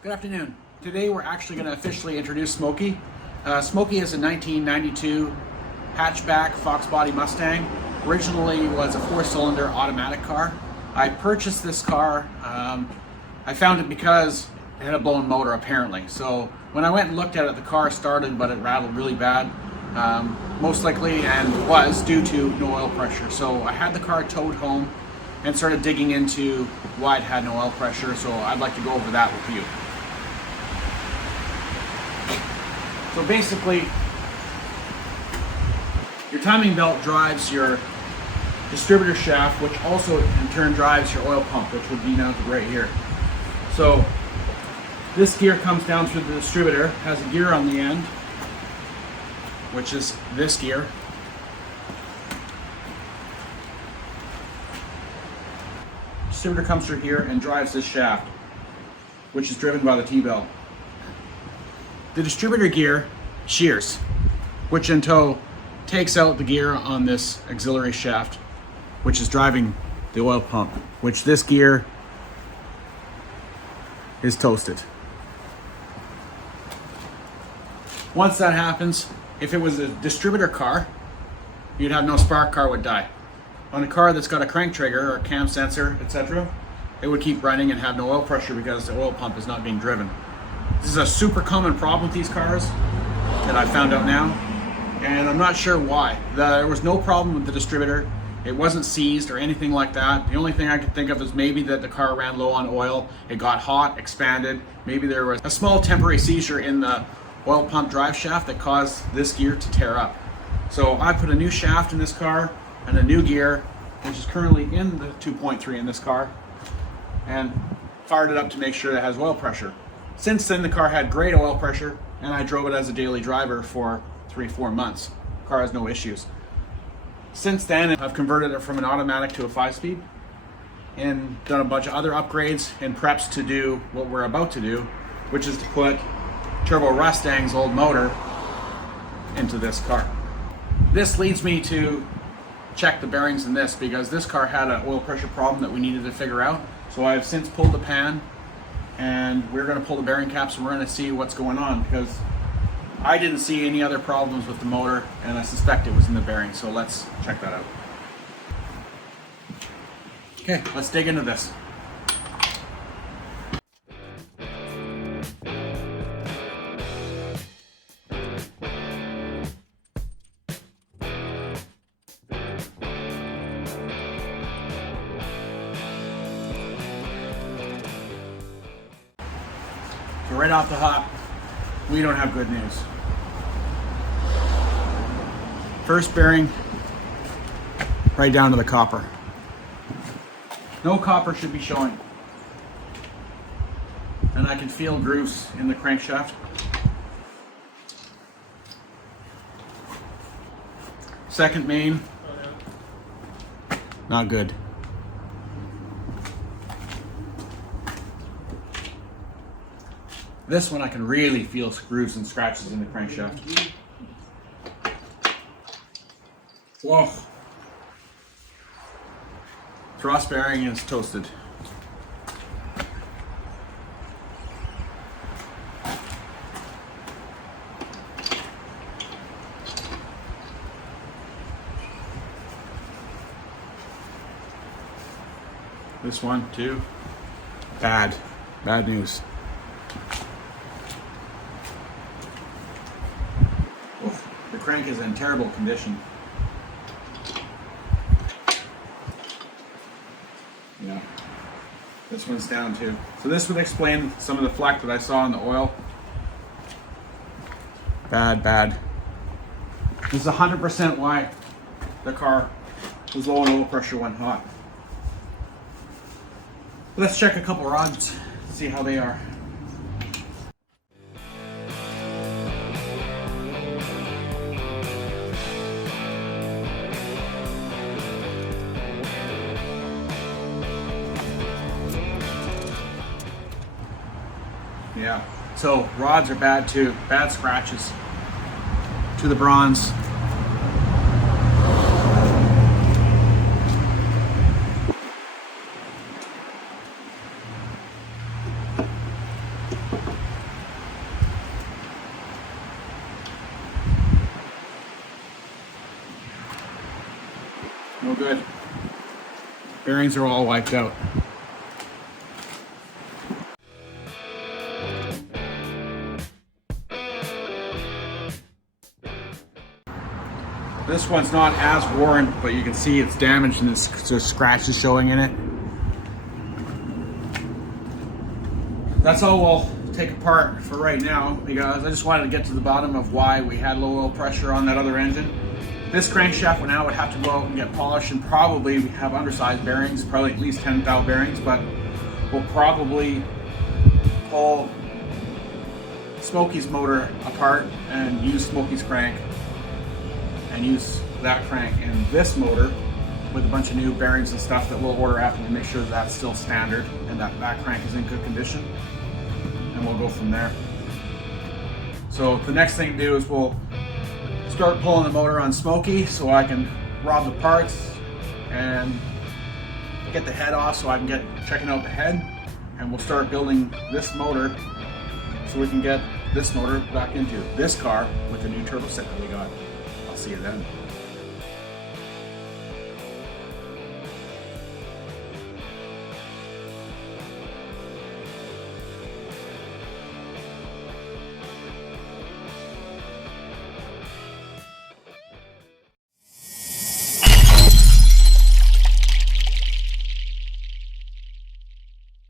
Good afternoon. Today we're actually going to officially introduce Smokey. Smokey is a 1992 hatchback Fox body Mustang. Originally was a 4-cylinder automatic car. I purchased this car. I found it because it had a blown motor apparently. So when I went and looked at it, the car started but it rattled really bad. Most likely and was due to no oil pressure. So I had the car towed home and started digging into why it had no oil pressure. So I'd like to go over that with you. So basically, your timing belt drives your distributor shaft, which also in turn drives your oil pump, which would be mounted right here. So this gear comes down through the distributor, has a gear on the end, which is this gear. Distributor comes through here and drives this shaft, which is driven by the T-belt. The distributor gear shears, which in tow takes out the gear on this auxiliary shaft, which is driving the oil pump, which this gear is toasted. Once that happens, if it was a distributor car, you'd have no spark, car would die. On a car that's got a crank trigger or cam sensor, etc., it would keep running and have no oil pressure because the oil pump is not being driven. This is a super common problem with these cars that I found out now, and I'm not sure why. There was no problem with the distributor. It wasn't seized or anything like that. The only thing I could think of is maybe that the car ran low on oil, it got hot, expanded. Maybe there was a small temporary seizure in the oil pump drive shaft that caused this gear to tear up. So I put a new shaft in this car and a new gear, which is currently in the 2.3 in this car, and fired it up to make sure it has oil pressure. Since then, the car had great oil pressure, and I drove it as a daily driver for 3-4 months. The car has no issues. Since then, I've converted it from an automatic to a 5-speed and done a bunch of other upgrades and preps to do what we're about to do, which is to put Turbo Rustang's old motor into this car. This leads me to check the bearings in this, because this car had an oil pressure problem that we needed to figure out. So I've since pulled the pan, and we're going to pull the bearing caps and we're going to see what's going on, because I didn't see any other problems with the motor and I suspect it was in the bearing. So let's check that out. Okay, let's dig into this. So right off the hop, we don't have good news. First bearing, right down to the copper. No copper should be showing. And I can feel grooves in the crankshaft. Second main, not good. This one I can really feel grooves and scratches in the crankshaft. Whoa. Thrust bearing is toasted. This one too. Bad news. The crank is in terrible condition. Yeah, this one's down too. So this would explain some of the fleck that I saw in the oil. Bad. This is 100% why the car was low on oil pressure when hot. Let's check a couple rods, see how they are. Yeah, so rods are bad too, bad scratches to the bronze. No good. Bearings are all wiped out. This one's not as worn, but you can see it's damaged and there's scratches showing in it. That's all we'll take apart for right now, because I just wanted to get to the bottom of why we had low oil pressure on that other engine. This crankshaft now would have to go out and get polished, and probably we have undersized bearings, probably at least 10 thou bearings, but we'll probably pull Smokey's motor apart and use Smokey's crank and use that crank in this motor with a bunch of new bearings and stuff that we'll order after to make sure that's still standard and that crank is in good condition, and we'll go from there. So the next thing to do is we'll start pulling the motor on Smokey so I can rob the parts and get the head off so I can get checking out the head, and we'll start building this motor so we can get this motor back into this car with the new turbo set that we got. I'll see you then.